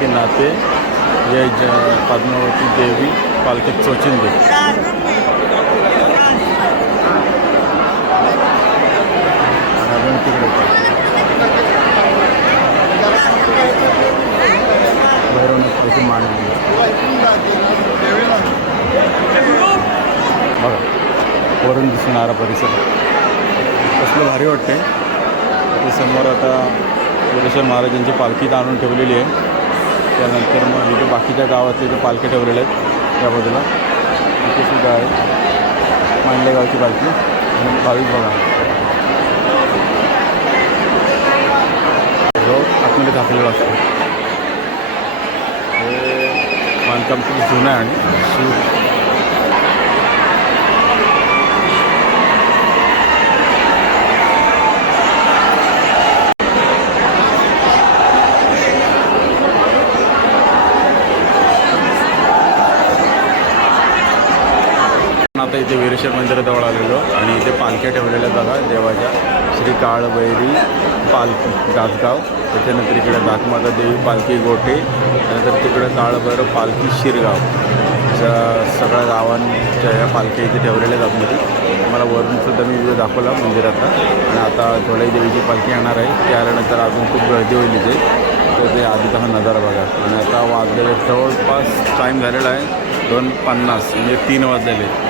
की नाते जय पद्मावती देवी पालखी चोचिंदे. अजून तिकडे भैरवनाथ पालखी मांडली बघा. वरून दिसणारा परिसर कसलं भारी वाटते. ते समोर आता वीरेश्वर महाराजांची पालखी आणून ठेवलेली आहे. त्यानंतर मग इथे बाकीच्या गावातले जे पालखी ठेवलेले आहेत त्या बाजूला इथे सुद्धा आहे मांडलेगावची पालखी. आणि भाविक बघा जो आतमध्ये घातलेला असतो. हे बांधकाम खूप जुनं आहे आणि आता इथे वीरेश्वर मंदिराजवळ आलेलो आणि इथे पालख्या ठेवलेल्या बघा देवाच्या. श्री काळभैरी पालखी दासगाव, त्याच्यानंतर इकडे दासमाता देवी पालखी गोठे, त्यानंतर तिकडे काळभैरव पालखी शिरगाव. अशा सगळ्या गावांच्या ह्या पालख्या इथे ठेवलेल्या आहेत आतमध्ये. मला वरूनसुद्धा मी व्हिडिओ दाखवला मंदिरातला. आणि आता धोलाई देवीची पालखी येणार आहे. ते आल्यानंतर अजून खूप गर्दी होईल इथे. तर ते आधीचा हा नजारा बघा. आणि आता वाजलेले जवळपास टाईम झालेला आहे 2:50 म्हणजे 3 वाजलेले.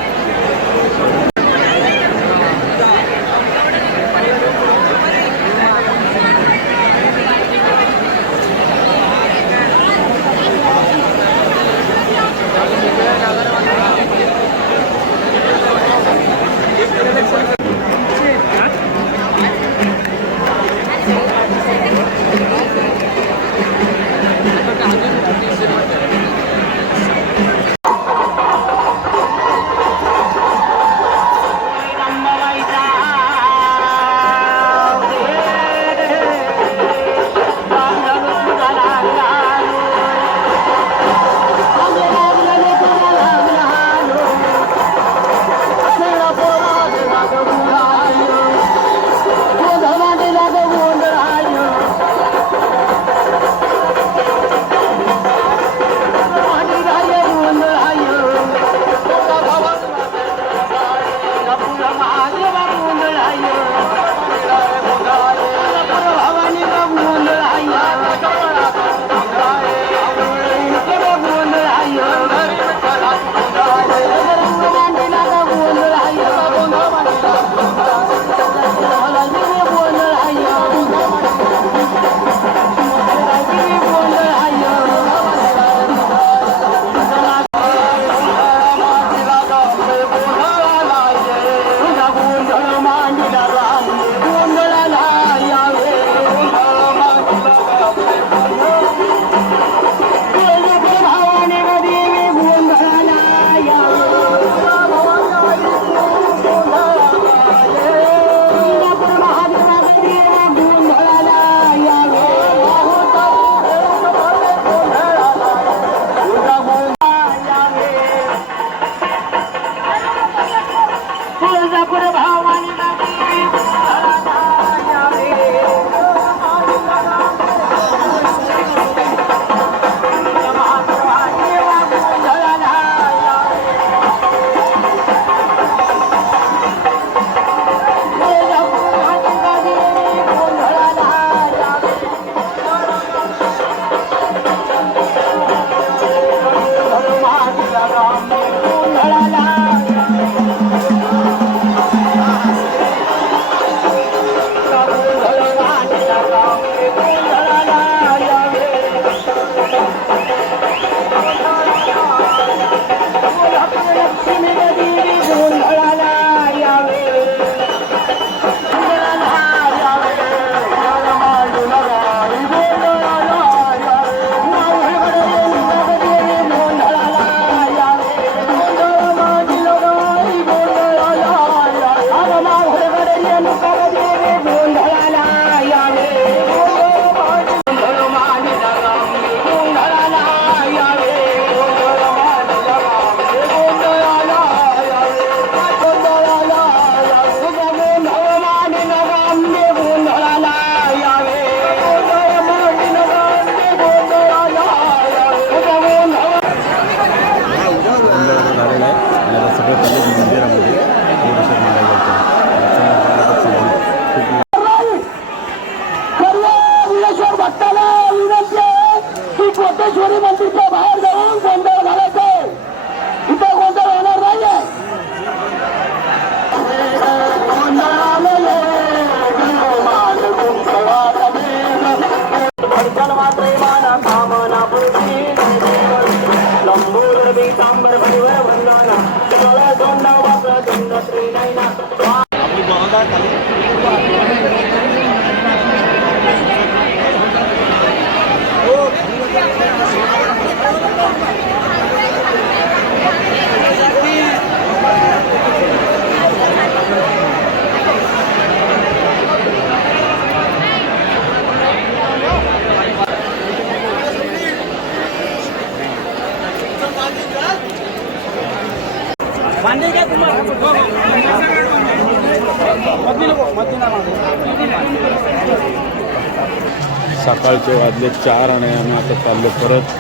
सकाळचे वाजले 4 आणि आम्ही आता चाललो परत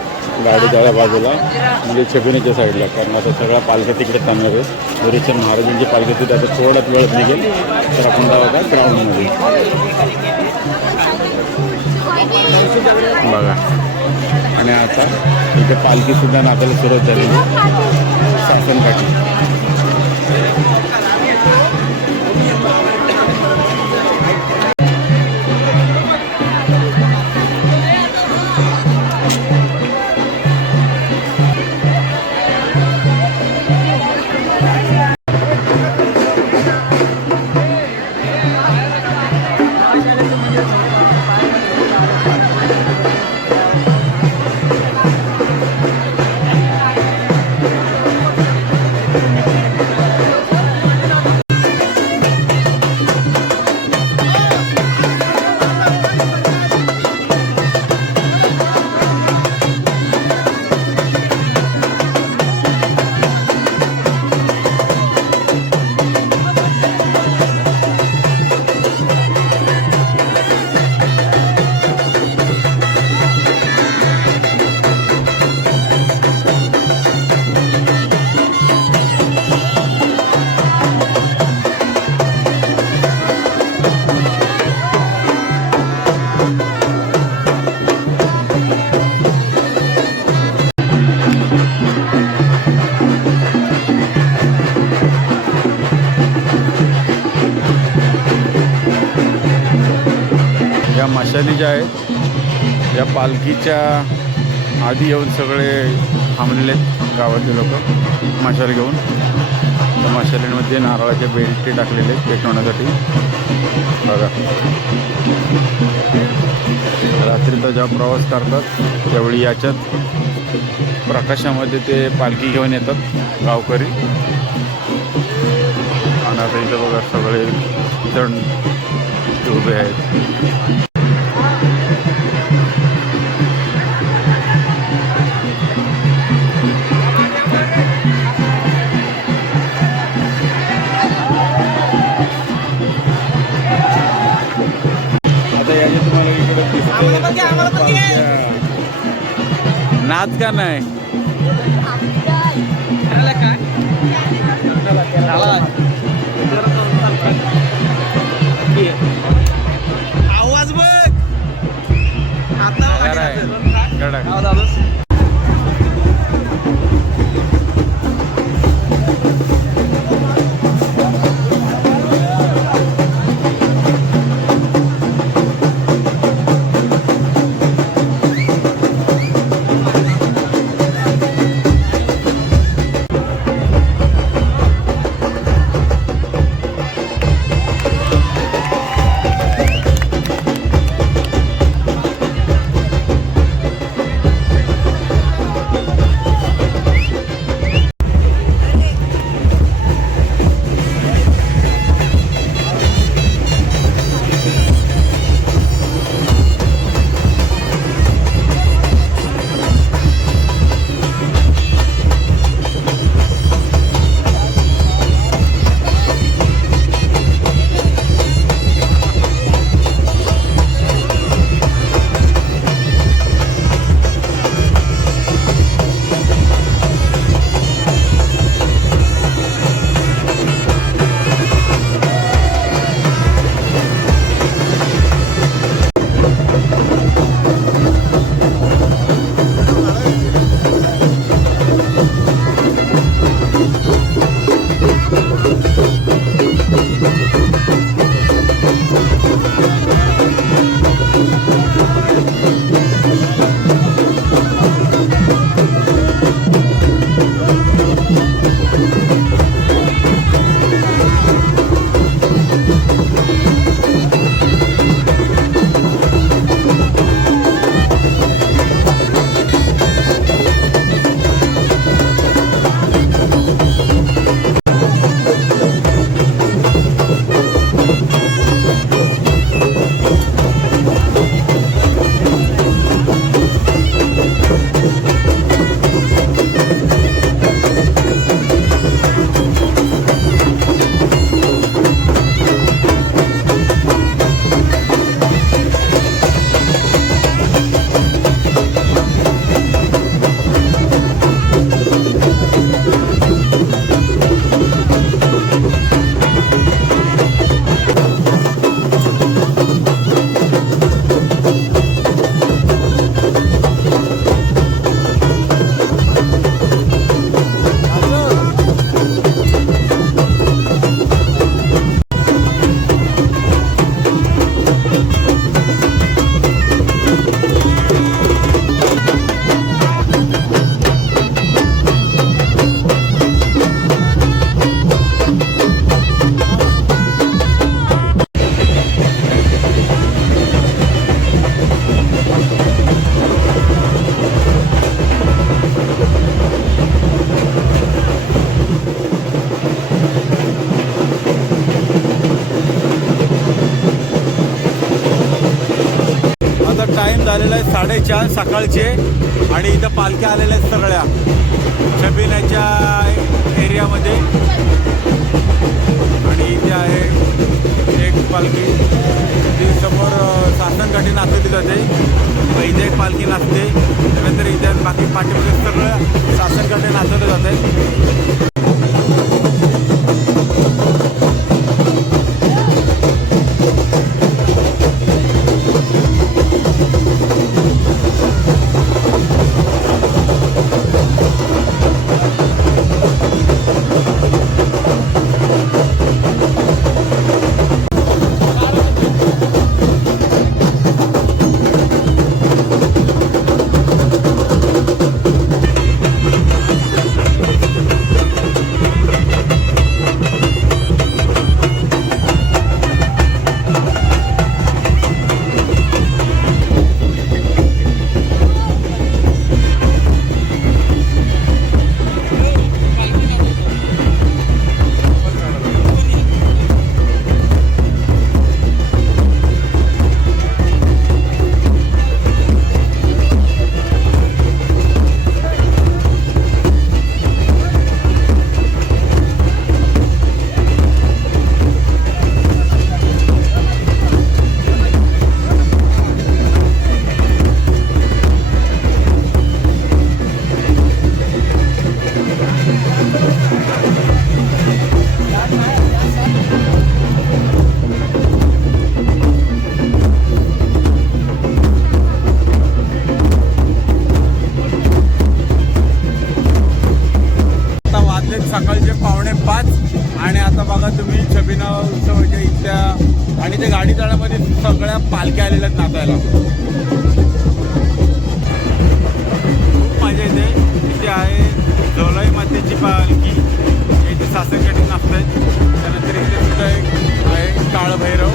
गाडी जाळ्या बाजूला म्हणजे छबिनीच्या साईडला, कारण आता सगळा पालख्या तिकडे थांबणार आहे. हरिचंद महाराजांची पालखी तिथे आता थोड्याच वेळात निघेल, तर आपण जाऊ का ग्राउंडमध्ये बघा. आणि आता इथे पालखीसुद्धा नाचायला सुरुवात झालेली शासनकाठी. मशाली ज्या आहेत या पालखीच्या आधी येऊन सगळे थांबलेले आहेत गावातले लोक मशाल घेऊन. त्या मशालीमध्ये नारळाचे बेल्टे टाकलेले आहेत पेटवण्यासाठी बघा. रात्रीचा जेव्हा प्रवास करतात त्यावेळी याच्यात प्रकाशामध्ये ते पालखी घेऊन येतात गावकरी. आणि आता इथं बघा सगळे जण उभे आहेत. नाच का नाही आवाज बघ आता टाईम झालेला आहे 4:30 सकाळचे आणि इथं पालख्या आलेल्या आहेत सगळ्या छबिन्याच्या एरियामध्ये. आणि इथे आहे एक पालखी, ती समोर सासनकाठी नाचवली जाते. इथे एक पालखी नाचते, त्यानंतर इथे बाकी पाठीमध्ये सगळं सासनकाठी नाचवले जाते. सकाळचे 4:45 आणि आता बघा तुम्ही छबिना उत्सवाच्या इथल्या आणि त्या गाडी तळामध्ये सगळ्या पालख्या आलेल्या आहेत नाचायला. खूप मजा येते. इथे आहे झोलाई मातेची पालखी, इथे सासनकाठी नाचत आहेत. त्यानंतर इथे सुद्धा एक आहे काळभैरव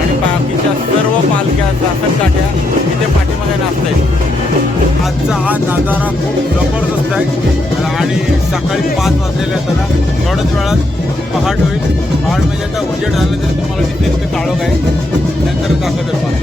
आणि बाकीच्या सर्व पालख्या सासनकाठ्या इथे पाठीमागे नाचत आहेत. आजचा हा नजारा खूप जबरदस्त आहे आणि सकाळी 5 वाजलेले असताना थोड्याच वेळात पहाट होईल. पहाट म्हणजे आता उजेड झालं तरी तुम्हाला तिथे तिथे काळोख आहे, नंतर दाखवत आहे.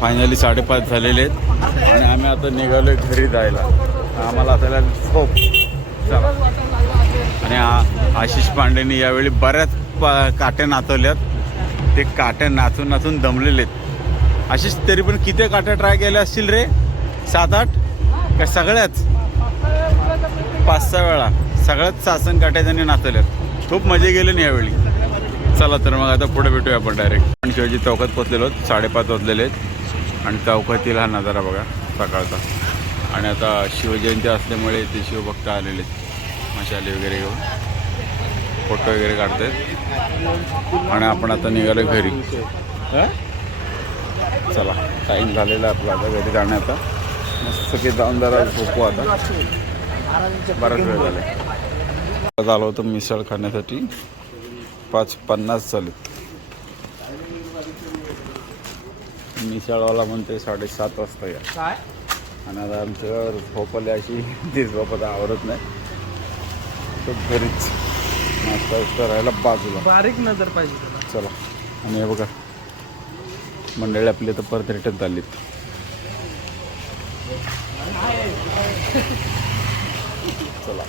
फायनली 5:30 झालेले आहेत आणि आम्ही आता निघालो आहे घरी जायला. आम्हाला आता खूप चला. आणि आशिष पांडेंनी यावेळी बऱ्याच काट्या नाचवल्यात. ते काट्या नाचून नाचून दमलेले आहेत. आशिष तरी पण किती काट्या ट्राय केल्या असतील रे? 7-8 का सगळ्याच? 5-6 वेळा सगळ्याच सासन काट्या त्यांनी नाचवल्यात. खूप मजा गेले नाही यावेळी. चला तर मग आता पुढे भेटूया आपण डायरेक्ट. आपण शिवाजी चौकात पोचलेलो आहोत. 5:30 वाजलेले आहेत आणि चौकातील हा नजारा बघा सकाळचा. आणि आता शिवजयंती असल्यामुळे ते शिवभक्त आलेले आहेत, मशाली वगैरे घेऊन फोटो वगैरे काढतात. आणि आपण आता निघालो घरी. चला टाईम झालेला आपला आता घरी जाण्याचा. मस्त की जाऊन जरा झोपू आता, बराच वेळ झाला. आलो होतो मिसळ खाण्यासाठी. 5:50 झालेत. मिसळवाला म्हणते 7:30 वाजता या. आणि आता आमच्यावर झोप आली अशी, ती झोप आता आवरत नाही. तो घरीच नाश्ता राहायला बाजूला बारीक नजर पाहिजे. चला. आणि हे बघा मंडळी आपली तर परत रिटर्न चाललीत. चला